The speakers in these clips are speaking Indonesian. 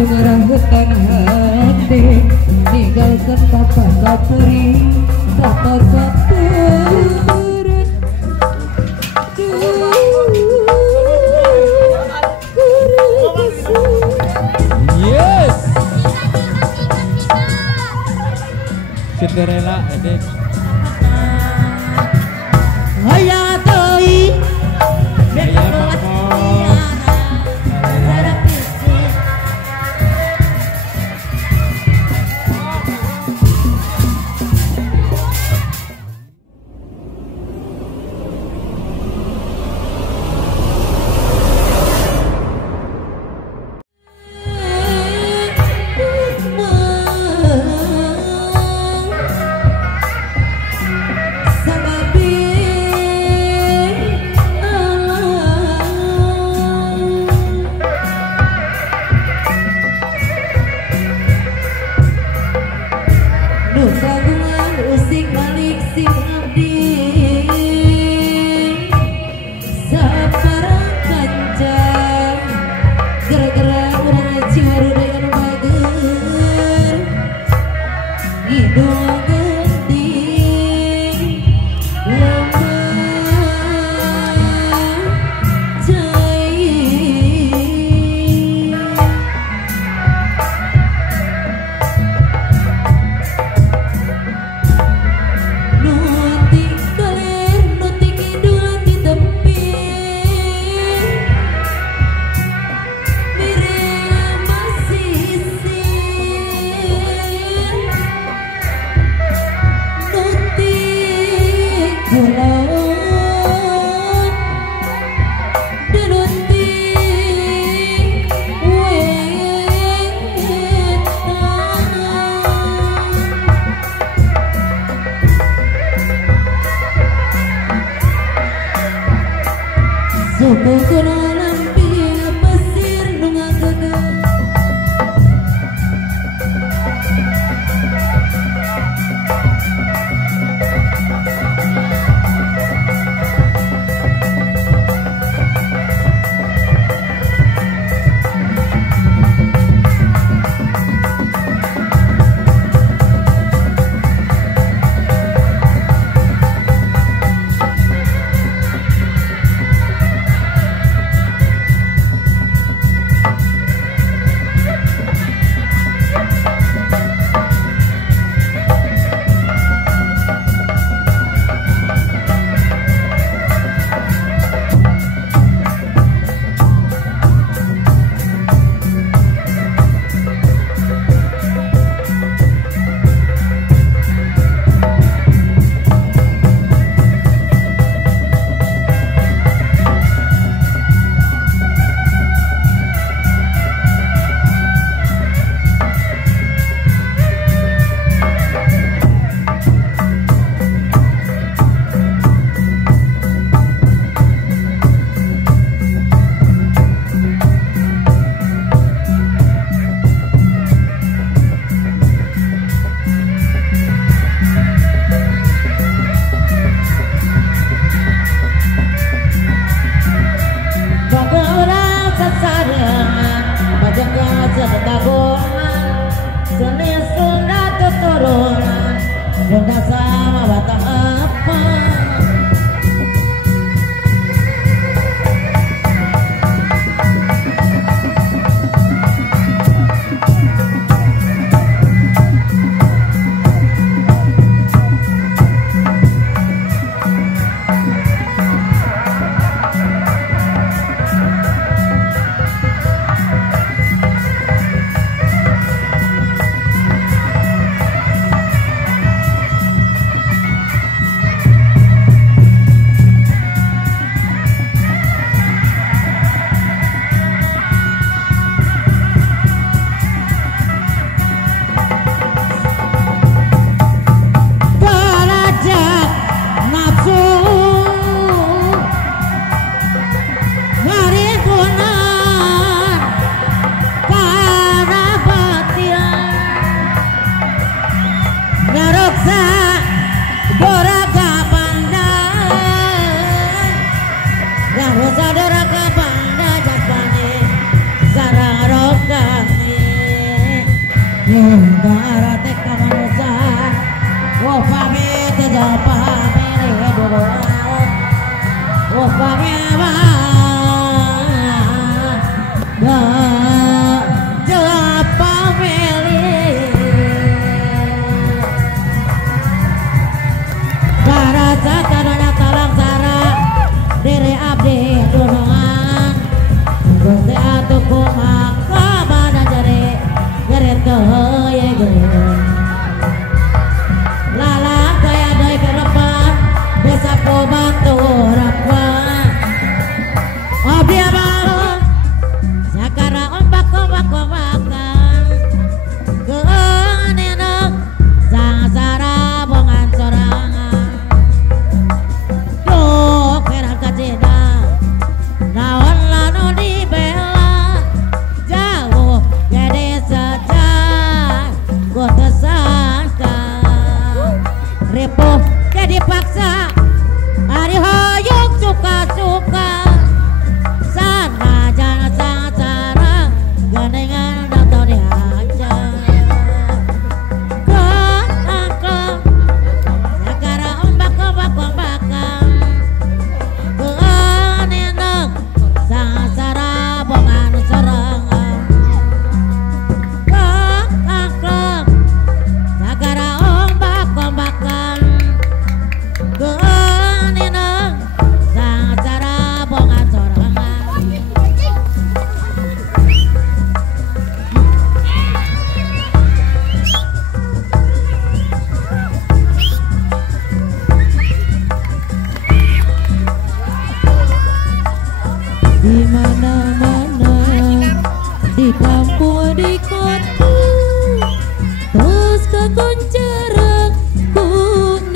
dengar hutan hati tinggalkan papa kapuri papa kapuri yes Cinderella edit Hayatoi Garate kamanusa, oh pamit jauh pamit dulu, oh pamit jauh pamit, para cataranya talang cara diri abdi dunungan, gusti atuh kumak kabana jari jari toye gede. Lalang kaya doi kerepan bisa ku bantu rapat. Abdi abang sekarang ombak-ombak-ombakan keenenak sangsara bongan sorangan. Duh kira kacida naon lanu dibela jauh jadi sejak ku tersangka ripuh jadi paksa hari hoyong suka-suka sana jangan sangat-sana gandengan datang dihajar kelak sekarang ombak-ombak-ombakan keenenak sangsara bongan sorangan kelak sekarang ombak-ombakan keenenak sangsara bongan sorangan. Di mana-mana, di kampung di kota, terus kekuncereng ku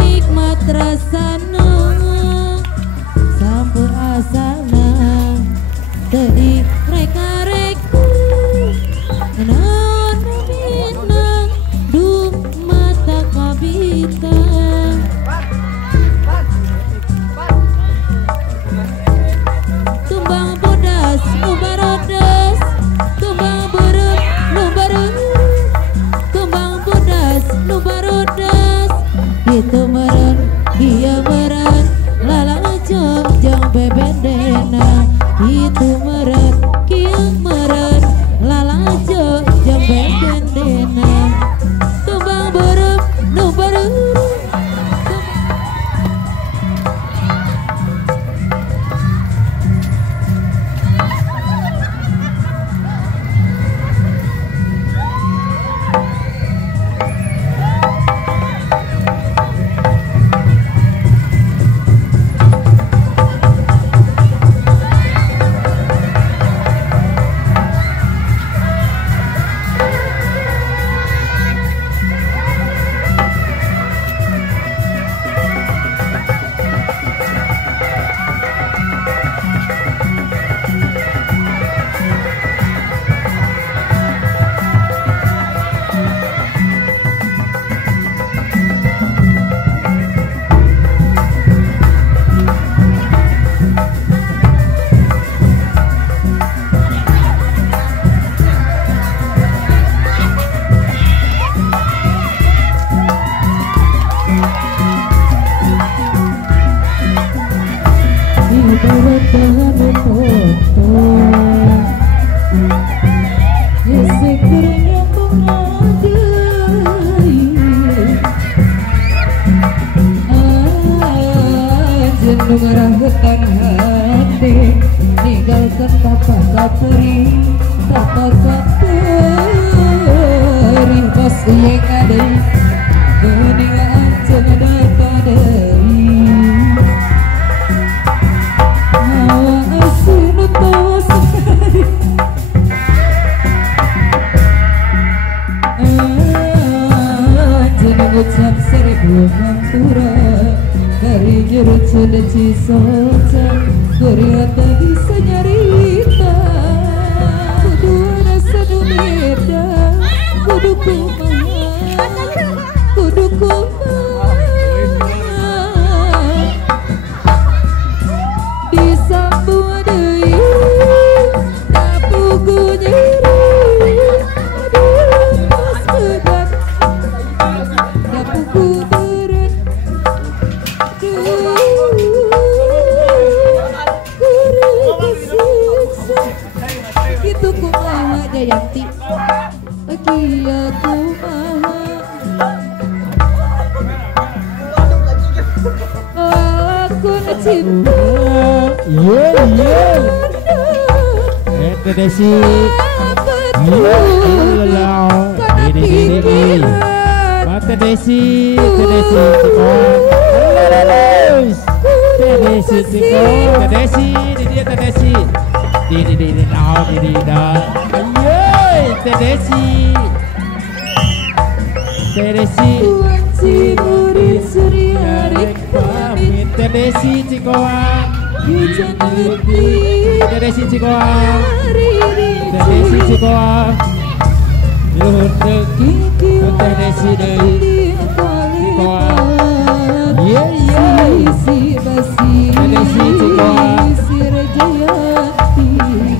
nikmat rasana, sampur asana, tadi reka-reku, naon minang, duh mata kabita. Tumbang bodas, nubarodas, tumbang berep, nubarep, tumbang bodas, nubarodas, itu meren, dia meren, lalang jong bebendena, itu meren, kia meren, lalang jong bebendena, tumbang berep, nubarep. Nungarah hutan hati ninggalkan papa kapuri papa kapuri pas yang ada keningan cengada padari hawa asin tos jeneng ucap seribu hampura dari jerut sudah cisoca berada bisa nyarita kudu rasa beda kudu kumaha kudu kumaha disambung deui tapugu nyeri aduh pas dia kumaha. Aku cinta. Itu Desi. Ini. Mata Desi, Desi murid surya rek pamit. Desi Cikoang, Hujan putih Desi Cikoang, hari Desi Cikoang, Luhur kiki Desi deui. Si basi Desi Cikoang. si Rejayati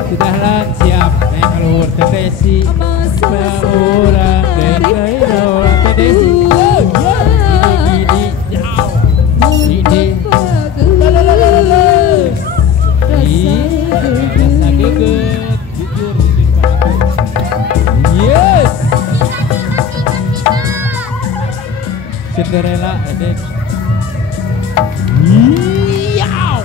Sudahlah siap naik keluar ke Desi. Orang dari orang ke Desi. Ini jauh. Ini rasa geget jujur yes. Cinderella edit. Yow.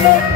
Ayo